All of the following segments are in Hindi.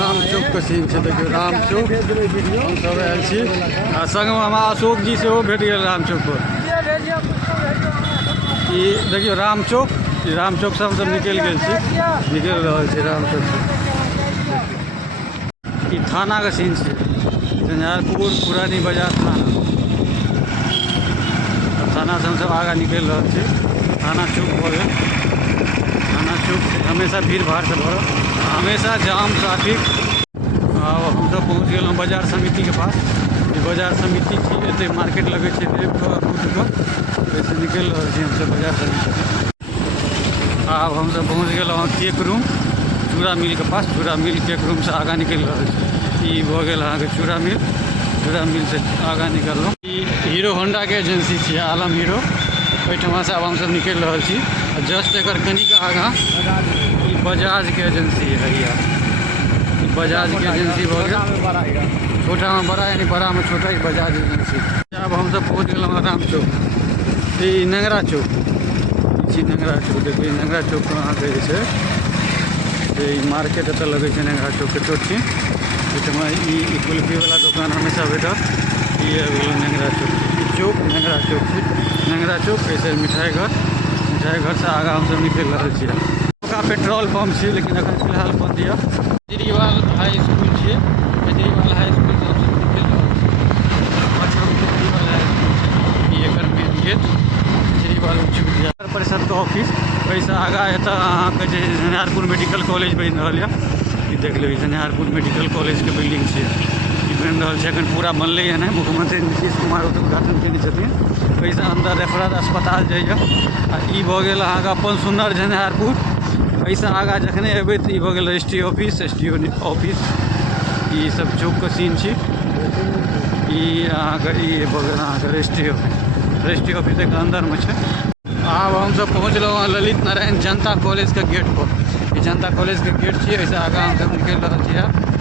राम चौक के सीन छै। देखियो राम चौक हम सब आयल छी आ संग में हमरा अशोक जी सेहो भेट गेल राम चौक पर। ई देखियो राम चौक से हम सब निकल गेल छी, निकल रहल छी राम चौक से। ई थाना के सीन छै, झंझारपुर पुरानी बाजार थाना से हम सब आगा निकल रहल छी। थाना चौक भऽ गेल। थाना चौक हमेशा भीड़ भाड़ से भरल, हमेशा जाम ट्रैफिक। अब हम सब पहुँच गए बाजार समिति के पास। ये बाजार समिति छी, एते मार्केट लगे छै वैसे निकल रहा छी हम सब बाजार समिति। अब हम सब पहुँच गए केक रूम चूड़ा मिल के पास। चूड़ा मिल केक रूम से आगा निकल रहा छी। ई भऽ गेल अहाँके चूड़ा मिल से आगा निकललहुँ। ई हीरो होंडा के एजेंसी छी, आलम हीरो। ओहिठमा से अब हम सब निकल रहा छी। जस्ट एक कनिक आगा ई बजाज के एजेंसी है। बजाज के एजेंसी भऽ गेल। छोटा में बड़ा यानी बड़ा में छोटा, ही बजाज एजेंसी। अब हम सब पहुँच गए राम चौक। ई नंगरा चौक छी, नंगरा चौक। देखिए नंगरा चौक अहाँके जे छै मार्केट एतऽ लगे छै नंगरा चौक के चौक छी। ओहिठमा ई कुल्फी वाला दुकान हमेशा भेटत। ई नंगरा चौक नंगरा चौक छी। नंगरा चौक ऐसे मिठाई घर से आगा हम सब निकल रहा छी। का पेट्रोल पंप छी, लेकिन अखन फिलहाल बंद है। केजरीवाल हाई स्कूल छे, केजरीवाल हाई स्कूल से हम सब निकल रहा छी। केजरीवाल हाई स्कूल ई एकर मेन गेट केजरीवाल उच्च विद्यालय परिषद के ऑफिस। वैसे आगा एतऽ अहाँके जे झंझारपुर मेडिकल कॉलेज बनि रहल है। ई देख लेबै झंझारपुर मेडिकल कॉलेज के बिल्डिंग छै। ई बनि रहल छै, अखन पूरा बनलै है नहीं। मुख्यमंत्री नीतीश कुमार उद्घाटन केने छथिन। वैसे अंदर रेफरल अस्पताल जाइए। आ ई भऽ गेल अहाँके अपन सुंदर झंझारपुर। ऐसा आगा जखने एबै तऽ ई भऽ गेल रजिस्ट्री ऑफिस, एसडीओ ऑफिस। ई सब चौक के सीन छी। ई अहाँके ई भऽ गेल अहाँके रजिस्ट्री ऑफिस के अंदर में छै। आब हम सब पहुँचलहुँ ललित नारायण जनता कॉलेज के गेट पर। ये जनता कॉलेज के गेट छी। ऐसे आगा हम सब निकल रहा छी।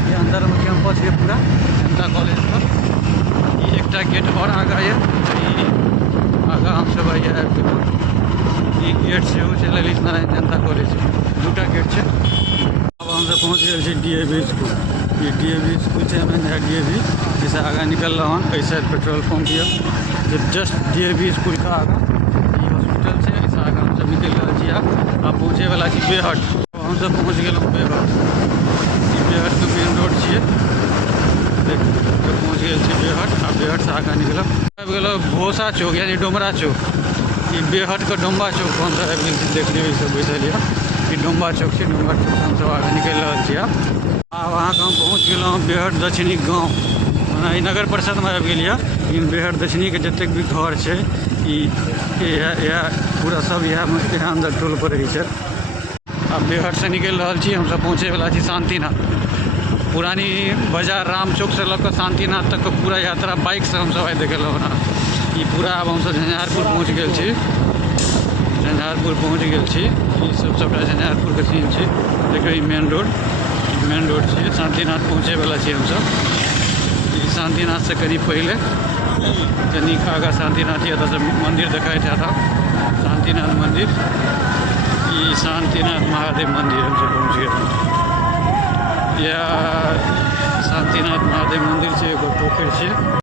ये अंदर में कैंपस है पूरा जनता कॉलेज पर। ये एकटा गेट और आगा है। आगा हम सब आबि गेलहुँ। ई गेट सेहो छै ललित नारायण जनता कॉलेज, दूटा गेट छै। अब हम सब पहुँच गए छी डीएवी स्कूल। ये डीएवी स्कूल छै, नया डीएवी। जैसे आगा निकल रहा हूँ ऐसे पेट्रोल पंप है। जस्ट डीएवी स्कूल का आगा ये हॉस्पिटल छै। ऐसे आगा हम सब निकल रहा छी। अब पहुँचे वाला छी बेहट। हम सब पहुँच गए बेहट। ये बेहट के मेन रोड छे। पहुँच गए बेहट। आ बेहट से आगा निकलब आबि गेल भोसा चौक यानी डोमरा चौक। ये बेहट के डोम्बा चौक हम सब आबि गेल छी। देख लियौ सब बैठल है। ये डोम्बा चौक छै। डोम्बा चौक हम सब आगे निकल रहा छी। अब अहाँके हम पहुँच गेलहुँ बेहट दक्षिणी गाँव। मने ई नगर परिषद में आबि गेल। लेकिन बेहट दक्षिणी के जतेक भी घर छै पूरा सब इएह अंदर टोल पर रही छै। अब बेहट से निकल रहा छी। हम सब पहुँचे वाला छी शांतिनाथ। पुरानी बाजार राम चौक से लग शांतिनाथ तक के पूरा यात्रा बाइक से हम सब आइ देखेलहुँ हँ। ई पूरा अब हम सब झंझारपुर पहुँच गए छी। झंझारपुर पहुँच गए छी। ई सबटा झंझारपुर के सीन छै। देखियो ई मेन रोड छै। शांतिनाथ पहुँचे वाला छी हम सब। ई शांतिनाथ से करीब पहले कनी आगा शांतिनाथ है। से मंदिर दिखाई था शांतिनाथ मंदिर। ई शांतिनाथ महादेव मंदिर हम सब पहुँच गए। या शांतिनाथ महादेव मंदिर छै, एगो पोखर छै।